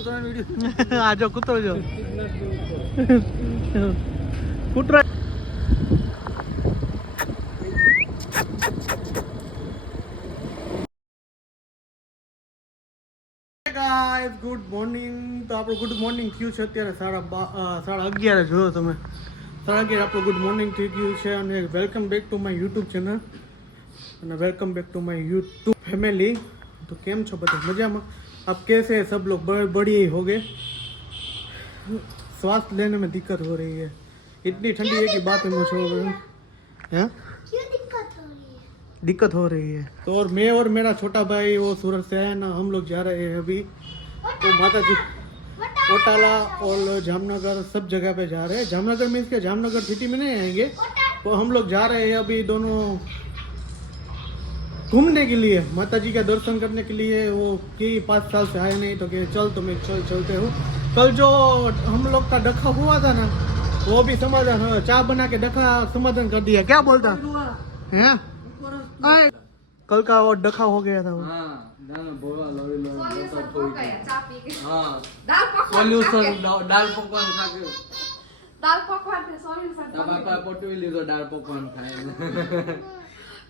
આ જો કૂતરો જો કૂતરો ગાઈસ ગુડ મોર્નિંગ. તો આપણું ગુડ મોર્નિંગ થયું છે અત્યારે 11:30 જોયો તમે 11:30 આપણું ગુડ મોર્નિંગ થઈ ગયું છે. અને welcome back to my YouTube channel અને welcome back to my YouTube family. तो કેમ છો બધા મજામાં? आप कैसे हैं सब लोग? बढ़िया ही हो गए. सांस लेने में दिक्कत हो रही है, इतनी ठंडी है कि बात में छोड़ रहे हैं. क्यों दिक्कत हो रही है तो और मैं और मेरा छोटा भाई वो सूरत से है ना, हम लोग जा रहे हैं अभी. तो माता जी कोटाला और जामनगर सब जगह पे जा रहे हैं. जामनगर मीन्स के जामनगर सिटी में नहीं आएंगे, तो हम लोग जा रहे हैं अभी दोनों घूमने के लिए, माता जी का दर्शन करने के लिए. वो कि 5 साल से आए नहीं, तो कि चल तो मैं चलते हो. कल जो हम लोग का डखा हुआ था ना, वो भी समाधान, चाय बना के डखा समाधान कर दिया. क्या बोलता है? कल का और डखा हो गया था वो.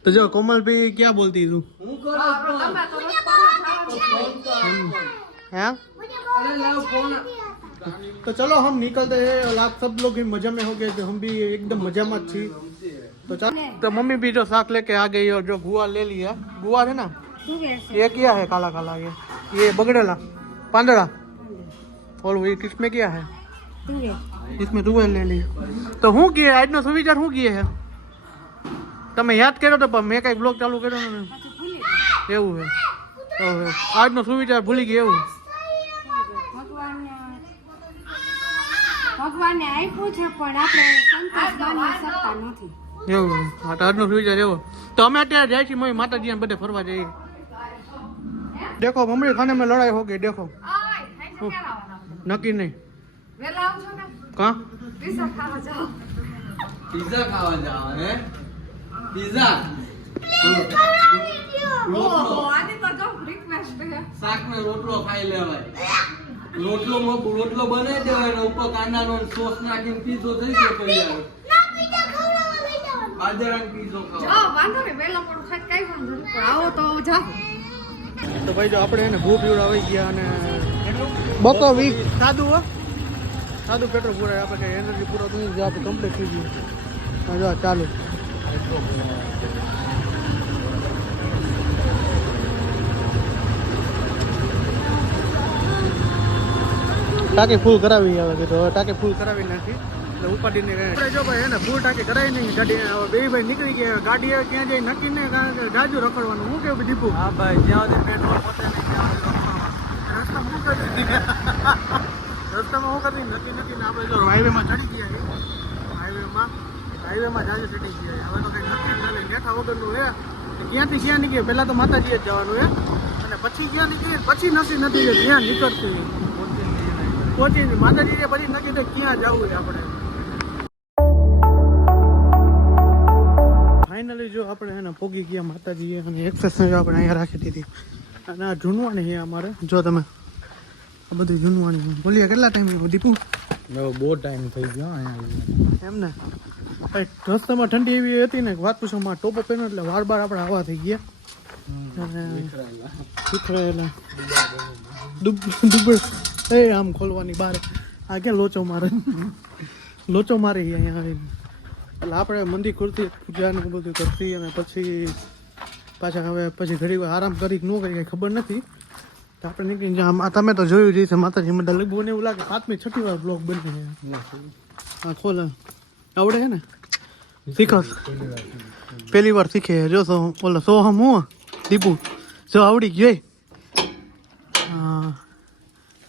तो जो कोमल भी क्या बोलती तू? हैं? तो चलो हम निकलते हैं. और आप सब लोग भी मजा में हो गए, तो हम भी एकदम मजा में थी. तो चल, तो मम्मी भी जो साग लेके आ गई और जो गुआ ले लिया. गुआ है ना, ये क्या है काला काला? ये बगड़ेला पांदड़ा. और वो किसमें क्या है? इसमें तुवेर ले ली. तो हूँ किए आज नो सुविचार हूँ किए है તમે યાદ કર્યો તો, પણ મેં કઈ બ્લોગ ચાલુ કર્યો ને એવું છે. આજનો સુવિચાર ભૂલી ગયો એવું. ભગવાનને આપ્યું છે પણ આપણે સંતોષ માની શકતા નથી એવું. હા, તો આજનો સુવિચાર એવો. તો અમે અત્યારે જાય છીએ મમ્મી માતાજી બધે ફરવા જઈએ. દેખો મમ્મી ખાને મેં લડાઈ હો ગઈ. દેખો નક્કી નહીં કા पिज्जा खावा जाओ है पिज्जा आने पर जो रिक्वेस्ट है શાક ને રોટલો ખાઈ લેવાય. રોટલો બનાવી દેવાય ને ઉપર કાંદાનો સોસ નાખીને પીઝો થઈ ગયો તૈયાર. આદરાન પીઝો ખાઓ. જાઓ વાંધો ને વેલા પણ ખાઈ કઈ વાંધો નહીં, પણ આવો તો જાઓ. તો ભાઈ જો આપણે એને ભૂ પીવડાવી ગયા અને બકો વીક સાદું હો સાદું પેટ્રોલ પૂરાય. આપણે કઈ એનર્જી પૂરો થઈ જાય, આપણે કમ્પ્લીટ થઈ ગયું. જો ચાલુ ટાંકી ફૂલ કરાવી આવે તો ટાંકી ફૂલ કરાવી નાખી એટલે ઉપાડીને આપણે જો ભાઈ એને ફૂલ ટાંકી કરાવી નહીં ગાડી. બે ભાઈ નીકળી ગયા. ગાડી ક્યાં જાય નક્કી નહીં, કારણ કે ગાજુ રખડવાનું. હું કેવું દીપુ? હા ભાઈ, જ્યાં સુધી પેટ્રોલ પોતે નહીં ત્યાં રસ્તામાં હું કરી રસ્તામાં હું કરી નક્કી ને આપણે જો હાઈવેમાં ચડી ગયા. હાઈવેમાં જાજુ ચડી ગયા. હવે તો કંઈ નક્કી જ ચાલે. બેઠા વગરનું હે. ક્યાંથી ક્યાં નીકળીએ? પહેલાં તો માતાજીએ જ જવાનું હે, અને પછી ક્યાં નીકળીએ પછી નથી ત્યાં નીકળતું પહોંચી માતાજી પછી નથી તો ક્યાં જવું છે આપણે. ફાઇનલી જો આપણે એને પોગી ગયા માતાજીએ, અને એક્સરસાઇઝ આપણે અહીંયા રાખી દીધી. અને આ જૂનવાણી છે અમારે. જો તમે આ બધું જૂનવાણી બોલીએ. કેટલા ટાઈમ દીપુ? બહુ ટાઈમ થઈ ગયો અહીંયા એમ ને. રસ્તામાં ઠંડી એવી હતી ને વાત પૂછો. માં ટોપો પહેર્યો એટલે વાર બાર આપણે હવા થઈ ગયા અને શીખવાયેલા દુબળ એ આમ ખોલવાની બહાર. આ ક્યાં લોચો મારે અહીંયા આવીને. એટલે આપણે મંદિર ખુલતી પૂજા ને બધું કરતી, અને પછી પાછા હવે પછી ઘડી આરામ કરી ન કરી કંઈ ખબર નથી. તો આપણે નીકળી તમે તો જોયું જઈશે માતાજી મને લગભગ એવું લાગે 5મી 6મી વાર બ્લોગ બને. હા ખોલ આવડે છે ને? શીખસ પહેલી વાર શીખે. જો તો ઓલો સોહમ હું દીપુ જો આવડી ગયો. હા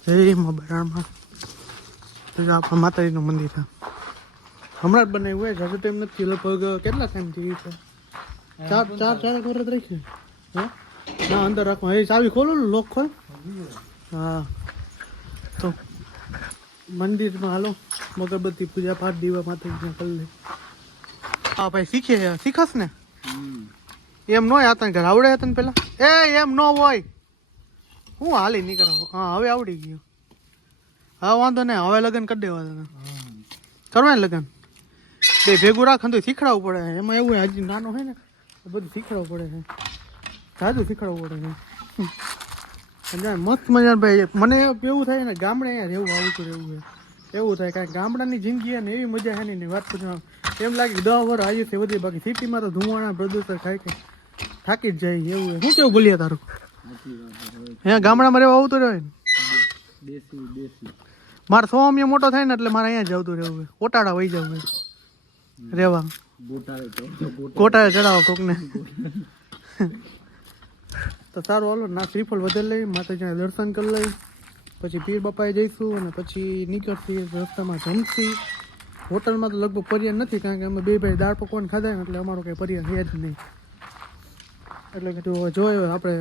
જય મા બરામાં. આપણા માતાજીનું મંદિર છે. હમણાં જ બનાવ્યું હોય. હજુ ટાઈમ નથી. લગભગ કેટલા ટાઈમથી છે? 4 વર્ષ રાખ્યું. હા ના અંદર રાખવા. એ ચાવી ખોલો ને, લોક ખોલ. હા તો મંદિરમાં હાલો મગરબત્તી પૂજા પાઠ દીવા માતાજીને કરી લે. હા ભાઈ શીખસ ને એમ ન હોય. તને ઘર આવડે તને પેલા? એમ ન હોય. હું હાલી નહીં કરાવું. હા હવે આવડી ગયું. હા વાંધો નહીં, હવે લગ્ન કરી દેવા તને. કરવા ને લગ્ન બે ભેગું રાખે તો શીખડાવવું પડે છે. એમાં એવું હજી નાનો હોય ને તો બધું શીખડાવવું પડે છે, સાદું શીખડાવવું પડે છે. સમજાય મસ્ત મજા ભાઈ. મને એવું થાય ને ગામડે અહીંયા રહેવું આવતું રહેવું છે એવું થાય, કારણ કે ગામડાની જિંદગી ને એવી મજા છે ને વાત પૂછવા એમ લાગે કે 10 વર્ષ આવી છે બધી. બાકી સિટીમાં તો ધુમાડા પ્રદૂષણ ખાઈ કે થાકી જ જાય એવું. શું કેવું બોલીએ તારું? અહીંયા ગામડામાં રહેવા આવતું રહે ને. મારે સોમ્ય મોટો થાય ને એટલે મારે અહીંયા જ આવતું રહેવું છે. ઓટાળા વહી જવું છે રહેવા, કોટાળે ચડાવો કોકને. તો સારું હાલો ના શ્રીફળ વધારે લઈ માતાજીના દર્શન કરી લઈ, પછી પીર બાપાએ જઈશું અને પછી નીકળશી રસ્તામાં જમશી. હોટલમાં તો લગભગ પર્યા નથી, કારણ કે અમે બે ભાઈ દાળ પકવાન ખાધા ને એટલે અમારો કંઈ પર્યા છે જ નહીં. એટલે કે તું જોયો આપણે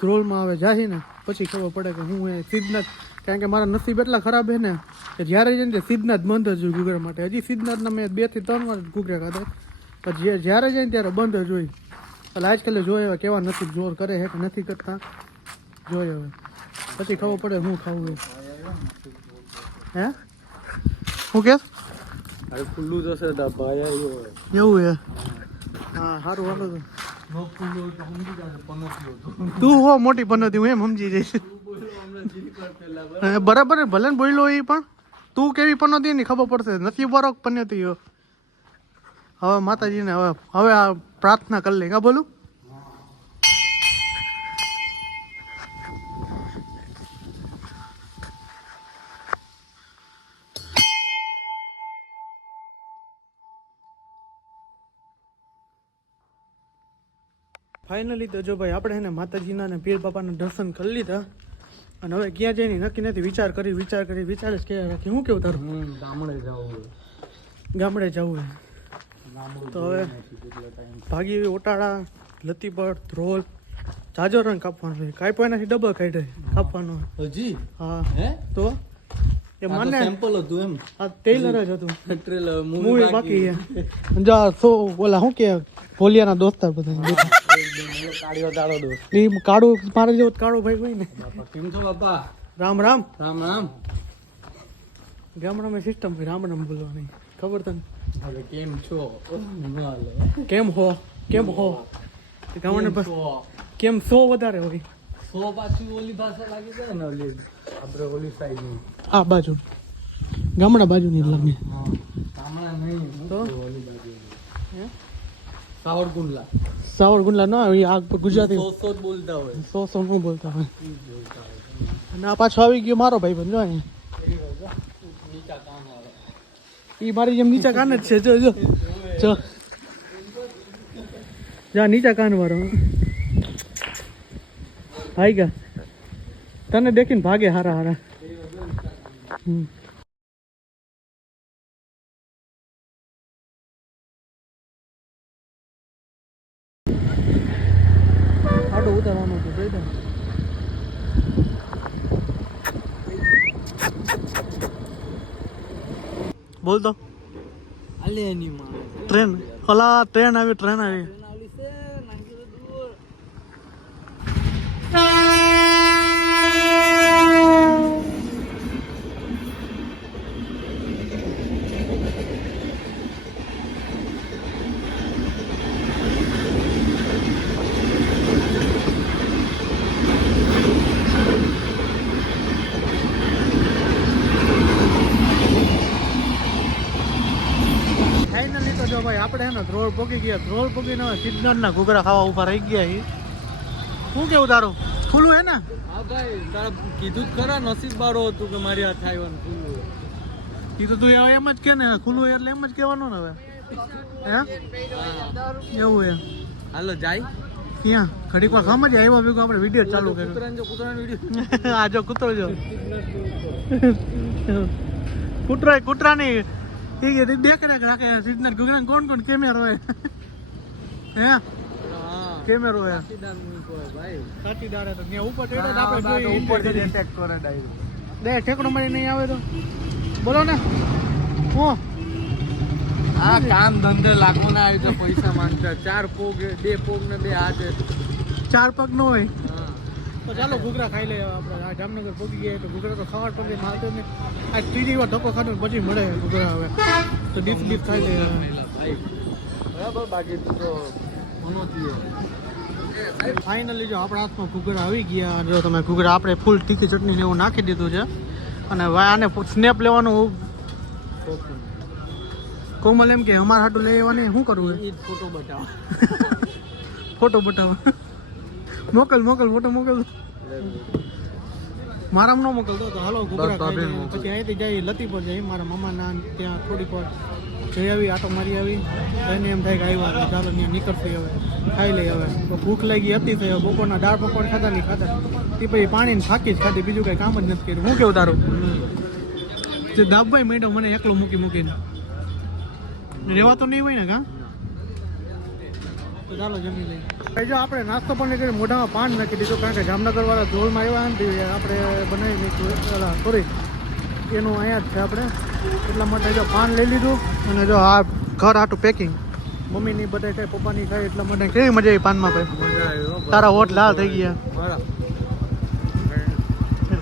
ધ્રોલમાં હવે જાહી ને પછી ખબર પડે કે હું એ સિદ્ધનાથ, કારણ કે મારા નસીબ એટલા ખરાબ છે ને કે જ્યારે જઈને તે સિદ્ધનાથ બંધ જ હોય ઘૂઘરા માટે. હજી સિદ્ધનાથના મેં 2 થી 3 વાર ઘૂઘરા ખાધા, પણ જ્યારે જઈને ત્યારે બંધ જ હોય. એટલે આજકાલે જોઈએ હવે કેવા નસીબ જોર કરે છે કે નથી કરતા, જોઈએ હવે પછી ખબર પડે હું ખાવું હોય. હે શું કે ખુલ્લું જશે તો ભાઈ એવું છે? હા સારું હાલો તો. તું હો મોટી પનોતી, હું એમ સમજી જઈશ. બરાબર ભલે ને બોલ્યો એ, પણ તું કેવી પનોતી ની ખબર પડશે. નથી બરોક પનોતી હો. હવે માતાજીને હવે આ પ્રાર્થના કરી લે. કા બોલું? ફાઇનલી તો જો ભાઈ આપણે એને માતાજીના ને પીર બાપાના દર્શન કરી લીધા અને હવે ક્યાં જઈને નક્કી નથી. વિચાર જ કે રાખી. શું કેવું તારું? ગામડે જવું તો હવે ભાગી ઓટાળા લતીપર ધ્રોલ જાજો રંગ કાપવાનો હોય. કાપ્યો એનાથી ડબલ કાઢે કાપવાનો હજી. હા હે તો એ મને સેમ્પલ હતું એમ. આ ટેલર જ હતું. ટ્રેલર મૂવી બાકી છે. જા સો ઓલા શું કે ભોલિયાના દોસ્તાર બધા કાળિયો દાડો દો. એ કાળું મારે જેવો કાળો ભાઈ હોય ને. કેમ છો બાપા? રામ રામ. રામ રામ. ગામડામાં સિસ્ટમ હોય રામ રામ બોલવાની, ખબર તને? હવે કેમ છો? કેમ હો ગામડા કેમ સો વધારે હોય. સો પાછું ઓલી ભાષા લાગી જાય ને, ઓલી આપણે ઓલી સાઈડ ની આ બાજુ ગામડા બાજુની લાગે ગામડા નહીં તો ઓલી બાજુ સાવરકુંડલા. સાવરકુંડલા ના હોય. આ ગુજરાતી સો જ બોલતા હોય. સો નું બોલતા હોય. અને આ પાછો આવી ગયો મારો ભાઈ બંધ. જો અહીંયા નીચા કાન વાળો. એ મારી જેમ નીચા કાન જ છે. જો જો જો જા નીચા કાન વાળો. ભાઈ ગયા તને દેખીને ભાગે હારા હારા. આટો ઉતારવાનું હતું જોઈ દે. બોલ તો આલે એની માં ટ્રેન ઓલા ટ્રેન આવી. ફાઇનલી તો જો ભાઈ આપણે હે ને ધ્રોળ પગી ગયા. ધ્રોળ પગીને સિદ્ધનાથના ઘૂઘરા ખાવા ઉભા રહી ગયા છીએ. શું કેવું તારું? ખુલ્લું હે ને? હા ભાઈ, તારા કીધું જ ખરા નસીબ બારો હતું કે મારી હાથ આવ્યું ખુલ્લું. એ તો તું એમ જ કે ને ખુલ્લું એટલે એમ જ કહેવાનું ને હવે. હે એવું હે? હાલો જાય ક્યાં ઘડીક વાર ખામ જ આવ્યા ભેગું આપણે વિડીયો ચાલુ કર્યો. કૂતરાનો વિડીયો. આ જો કૂતરો જો કૂતરાની દેખ રાખે. સિદ્ધનાથ ઘૂઘરા કોણ કોણ કેમેરો હે? હે કેમેરો હે સાચીદાર તો ત્યાં ઉપર ચડ્યો તો આપણે જોઈ ઉપરથી ડિટેક્ટ કરે ડાયરેક્ટ. દે ઠેકડો મારી નહીં આવે તો બોલો ને. હું આ કામ ધંધે લાગુ ના આવ્યું તો પૈસા માંગતા. 4 પોગ 2 પોગ ને 2 હાથ. 4 પગ નો હોય તો ચાલો ઘૂઘરા ખાઈ લઈએ આપણે. આ જામનગર પહોંચી ગયા તો ઘૂઘરા તો ખાવા પડે માલતો ને આ ત્રીજી વાર ધક્કો ખાધો ને પછી મળે ઘૂઘરા હવે તો ડીપ ખાઈ લઈએ બરાબર બાકી તો ફાઇનલી જો આપણા હાથમાં ઘૂઘરા આવી ગયા. જો તમે ઘૂઘરા આપણે ફૂલ તીખી ચટણી ને એવું નાખી દીધું છે અને આને સ્નેપ લેવાનું કોમલ એમ કે અમારા હાટું લઈ આવવાની શું કરવું એ ફોટો બતાવો. ફોટો બતાવો મોકલ ફોટો મોકલ મારામાં ન મોકલતો તો હાલો ઘૂઘરા ખાઈ લઈએ. પછી અહીંથી જઈ લતી પર જઈ મારા મામાના ત્યાં થોડીક વાર જઈ આવી આટો મારી આવી એને એમ થાય કે આવ્યા ચાલો ત્યાં નીકળતી હવે ખાઈ લઈ હવે તો ભૂખ લાગી હતી તો બપોરના દાળ પકવાન ખાધા નહીં ખાધા તે પછી પાણીને ફાંકી જ ખાધી બીજું કંઈ કામ જ નથી કર્યું. હું કેવું તારું જે દાબભાઈ મેડમ મને એકલો મૂકીને રહેવા તો નહીં હોય ને કાં તો ચાલો જમી લઈએ. જો આપણે નાસ્તો પણ નહીં કરી મોઢામાં પાન નાખી દીધું કારણ કે જામનગર વાળા ઢોલમાં આવ્યા નથી આપણે બનાવી નાખ્યું સોરી એનું અહીંયા જ છે આપણે એટલા માટે જો પાન લઈ લીધું અને જો આ ઘર આટું પેકિંગ મમ્મીની બધા ખાય પપ્પાની ખાય એટલા માટે કેવી મજા આવી પાનમાં ભાઈ તારા હોઠ લાલ થઈ ગયા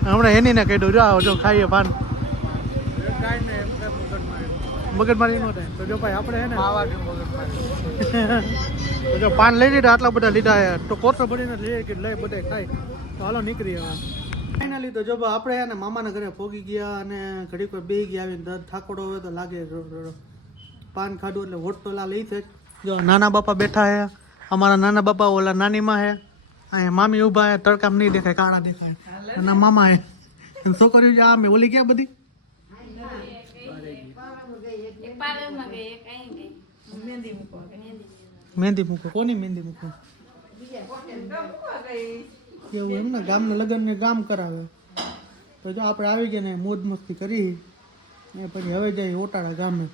હમણાં એની ને કહી દઉં જો ખાઈએ પાન મગજમારી નો થાય તો જો ભાઈ આપણે હે ને તો જો પાન લઈ લીધા આટલા બધા લીધા તો કોથળો ભરીને લઈએ કે લઈ બધા ખાય તો હાલો નીકળી હવે ફાઇનલી તો જો આપણે હે ને મામાના ઘરે પોગી ગયા અને ઘડીક વાર બેસી ગયા આવીને થાકોડો હોય તો લાગે પાન ખાધું એટલે હોટ તો લાલ છે. જો નાના બાપા બેઠા હે અમારા નાના બાપા ઓલા નાનીમાં હે અહીંયા મામી ઊભા હે તડકામ નહીં દેખાય કાણા દેખાય અને મામા હે છોકરીઓ છે આ મેં ઓલી ક્યાં બધી મહેંદી મૂકો કોની મહેંદી મૂકો એવું એમ ને ગામના લગ્ન ને ગામ કરાવે તો જો આપણે આવી ગયા ને મોજ મસ્તી કરી ને પછી હવે જઈએ ઓટાળા ગામે.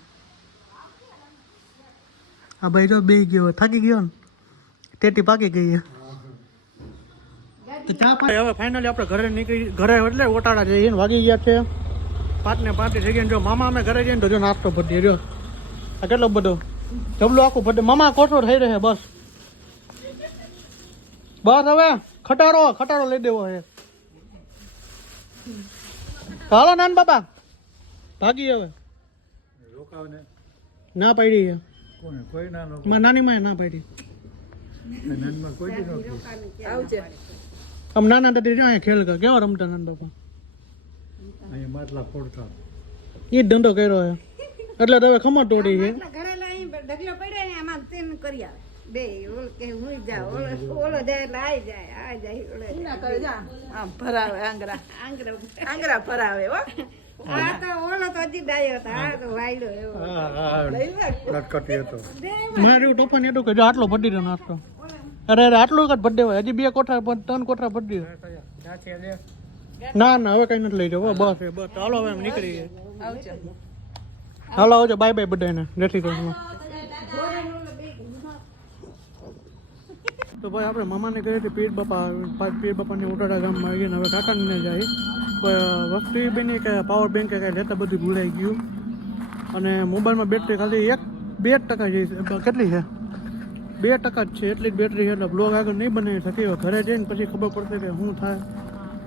આ ભાઈ જો બે ગયો થાકી ગયો ને ટેટી પાકી ગઈ તો ચા પાણી હવે ફાઇનલી આપણે ઘરે નીકળી ઘરે એટલે ઓટાળા જઈએ ને વાગી ગયા છે 5 ને 5 થઈ ગયા. જો મામા અમે ઘરે જઈને તો જો નાસ્તો ભરી જો આ કેટલો બધો જબલો આખું ભરે મામા કોઠો થઈ રહે બસ હવે ખટારો લઈ દેવો હે હાલો નાન બાપા ભાગી હવે ના પાડી છે નાની માં ના પાડી આમ નાના દાદી અહીંયા ખેલ કર કેવા રમતા નાન બાપા એ જ ધંધો કર્યો હે એટલે તો હવે ખમર તોડી છે ઢગલો પડ્યો ને આમાં તેન કરી આવે બે ઓલ કે હું જાઉં ઓલો જાય એટલે આ જાય ઓલે ના કરે જા આમ ભરાવે આંગરા ભરાવે હો આ તો ઓલો તો હજી ડાયો હતો આ તો વાયડો એવો લટકટી હતો મારું ટોપન એટલું કે જો આટલો ભરી રહ્યો નાસ્તો અરે આટલું જ ભરી દેવાય હજી 2 કોઠા 3 કોઠા ભરી દે ના હવે કઈ નથી લઈ જાવ બસ ચાલો હવે નીકળીએ હાલો આવજો બાય બાય બધાને જય શ્રી કૃષ્ણ. તો ભાઈ આપણે મામાને કહે છે પીર બાપાની ઉટાડા ગામમાં આવી ગયા હવે કાકાને જાય વસ્તુ એ બની કે પાવર બેંક કાંઈ લેતા બધું ભૂલાઈ ગયું અને મોબાઈલમાં બેટરી ખાલી 2% જઈ કેટલી છે 2% જ છે એટલી જ બેટરી છે એટલે બ્લોગ આગળ નહીં બનાવી શકી ઘરે જઈને પછી ખબર પડશે કે શું થાય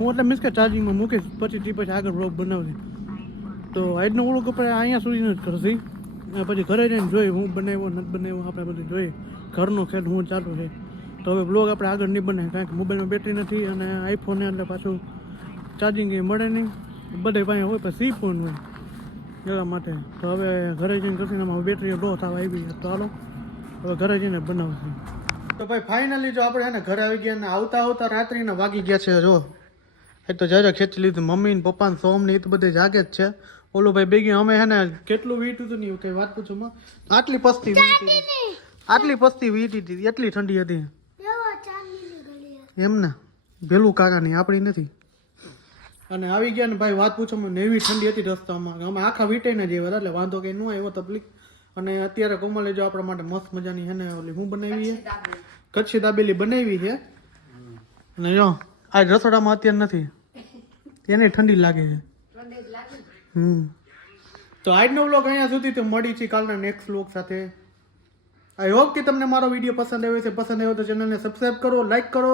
હું એટલે મીન્સ કે ચાર્જિંગમાં મૂકીશ પછી આગળ બ્લોગ બનાવશે તો આજનો વ્લોગ આપણે અહીંયા સુધીનો જ કરશી પછી ઘરે જઈને જોઈએ હું બનાવ્યો નથી બનાવ્યો આપણે બધું જોઈએ ઘરનો ખેલ હું ચાલુ છે તો હવે બ્લોગ આપણે આગળ નહીં બનાવે કારણ કે મોબાઈલમાં બેટરી નથી અને આઈફોન એટલે પાછું ચાર્જિંગ એ મળે નહીં બધે પાસે હોય પછી સી ફોન હોય એટલા માટે તો હવે ઘરે જઈને કરશું એમાં બેટરી લો થવા આવી તો હાલો હવે ઘરે જઈને બનાવશું. તો ભાઈ ફાઇનલી જો આપણે ને ઘરે આવી ગયા ને આવતા રાત્રિના વાગી ગયા છે જો એક તો જાજા ખેંચી લીધું મમ્મી ને પપ્પા ને સોમ ને એ તો બધે જાગે જ છે. ઓલો ભાઈ બેગી અમે હે ને કેટલું વીટ્યું હતું નહીં કઈ વાત પૂછો માં આટલી પસ્તી વીટી હતી એટલી ઠંડી હતી એમ ને ભેલું કાકાની આપણી નથી અને આવી ગયા ને ભાઈ વાત પૂછો ને એવી ઠંડી હતી રસ્તામાં અમે આખા વીટાઈને જ આવ્યા એટલે વાંધો કંઈ ન આવ્યો તકલીફ. અને અત્યારે કોમલે જો આપણા માટે મસ્ત મજાની છે ને ઓલી હું બનાવી છે કચ્છી દાબેલી બનાવી છે અને જો આ રસોડામાં અત્યારે નથી એને ઠંડી લાગે છે. તો આજનો વ્લોગ અહીંયા સુધી તો મળી છે કાલના નેક્સ્ટ વ્લોગ સાથે. આઈ હોપ કે તમને મારો વિડીયો પસંદ આવ્યો છે. પસંદ આવ્યો તો ચેનલને સબસ્ક્રાઈબ કરો, લાઈક કરો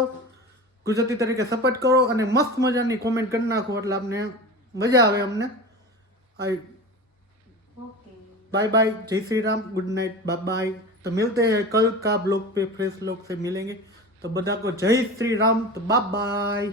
ગુજરાતી તરીકે સપોર્ટ કરો અને મસ્ત મજાની કોમેન્ટ કરી નાખો એટલે આપને મજા આવે અમને. बाय बाय, जय Shri Ram, good night, bye bye. तो मिलते हैं कल का ब्लॉग पे, फ्रेश ब्लॉग से मिलेंगे. तो बदा को जय श्री राम, तो बाय बाय.